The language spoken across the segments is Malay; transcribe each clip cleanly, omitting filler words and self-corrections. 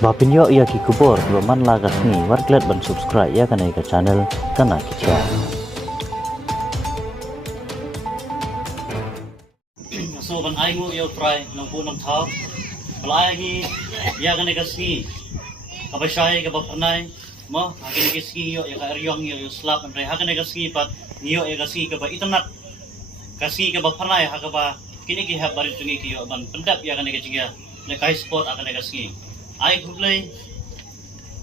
Bapinyo ia ki kubor man lagas ni warklet ban subscribe ya kana ka channel kana kicha. So ban ai mo yo try nang punong thao. Palaya hi ya kana ka ski. Kabashay ka bapanay mo hakin ka ski yo ya ka eryong yo slap and hakin ka ski pat niyo ya ka ski ka ba itanat. Ka ski ka bapanay ha ka ba kini ki ha barit tungi ki yo ban pendap ya kana ka jinga le kai sport akan ka ski. Ai gublay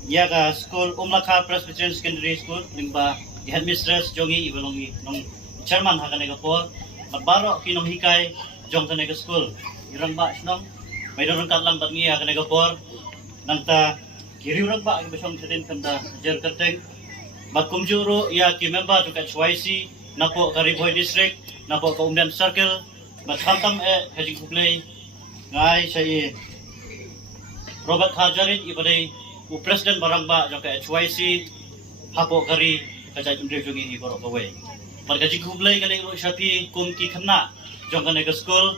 ya ka school Umlakha Presbyterian Secondary School lingba headmistress jongi ibalongi nong chairman ha kana ka por baro kinong hikay jong kana ka school irang ba snong may dorong katlang bat ngiya kana ka por nangta kiriurang ba ang basong sedin kanda jer kerteng bat kumjuro ya ki member to HYC napo ka Riboy District napo ka Umdan Circle bat hantam hajing gublay ngai say Robert Hajarin ibaday u president barangba jong ka HYC hapo kari kajay undre jongi ni borok away margaji gublay kanay ro shapi kum ki khana jong kanay ka school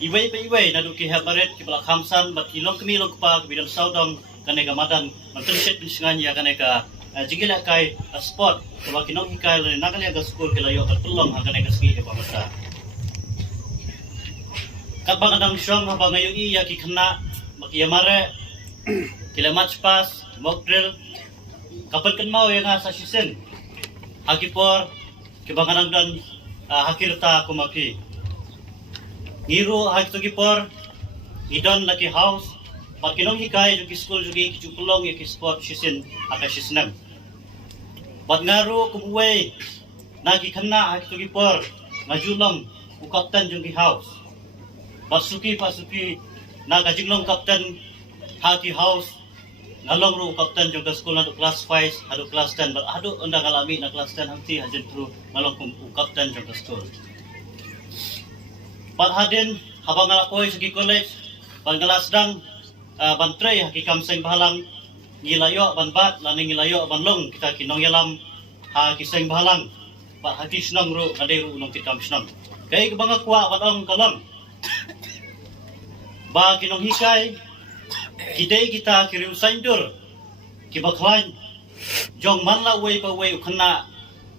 iway nadu ki habaret ki bala khamsan bat kilong kemilong pa bidang saudong kanay ka madan mantensit pinsingan ya kanay ka jigila kay sport kawa kinong hikay na kanay ka school kilayo at tulong ha kanay ka ski ka pamasa katbang anang syong habang ngayon iya ki khana makiyamare kila match pass mock drill kapag kan mau yang sa season hakipor kibanganang dan hakirta kumaki ngiru hakitugipor idon laki house makinong hikay yung school yung kichukulong yung sport season akasyisnam bat ngaru kumuway nagikana hakitugipor ngajulong ukaptan yung house basuki na kajinglong kapten haki house ngalong ro kapten jong school na do class 5 hado class 10 but hado undang alami na class 10 hangti hajen tru ngalong kum kapten jong school pat hadin habang ngalakoy sa college ban ngalasdang bantray haki kamseng bahalang gilayo ban bat laning gilayo ban long kita kinong yalam haki seng bahalang pat haki snong ro kadero unong kitam snong kay banga kwa ban kalong ba kinong hikay kiday kita kiriu saindur kibaklan jong manla way pa way ukana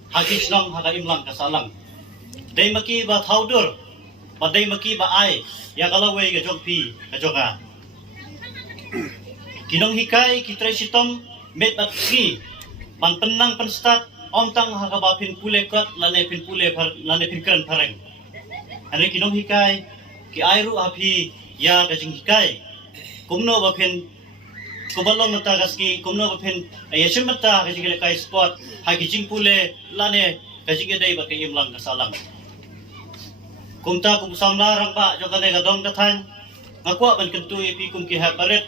hagis nong haga imlang kasalang day maki ba thaudur ba day maki ba ai ya kalaway ga jong pi ga jonga kinong hikay kitray sitom met at ski man penang penstat omtang haga ba pinpule kot lane pinpule lane pinkran pareng ani kinong hikay ki airu api ya kajing hikay kumno bapin kubalong mata kaski kumno bapin ayashim mata kajing kay sport hagijing pule lane kajing day ba kay imlang kasalang kumta kum samlarang ba jong kanay kadong kathan ngakwa ban kentu ipi kum ki haparet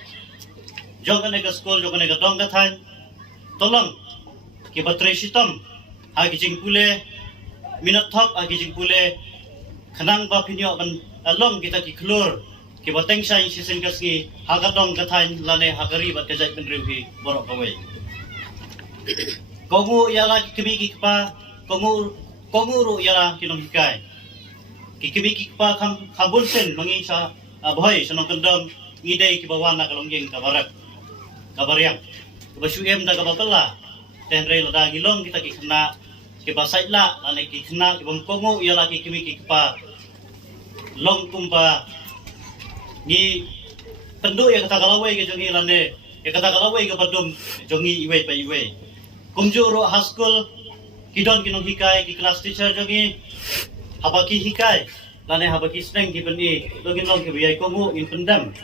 jong kanay ka school jong kanay kadong kathan tolong ki batre sitam hagijing pule minat thop hagijing pule khanang ba pinyo ban along kita ki klur ki bateng sai season kaski hagadong kathain lane hagari bat kajai penriuhi borok kawai kongu yala kibiki pa kongu ru yala kinong hikay kibiki pa khambulsen mangi sa boy sanong kendom ngidai ki bawan na kalongging kabaryang basuyem da kabapala tenre lada gilong kita ki khna ki basait la lane ki khna ki bom kongu yala kibiki pa long kumpa ni pendu ya kata kalawai ke jongi lande ya kata kalawai ke padum jongi iwei pa iwei kumjuro high school kidon kinong hikay ki class teacher jongi habaki hikay lane habaki sneng ki bani login long ki biyay kongu in pendam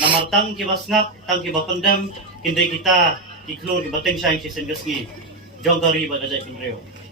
namartang ki basngap tang ki bapendam kinde kita ki klor ki bateng sayang si sengasgi jongkari ba dajay pinreo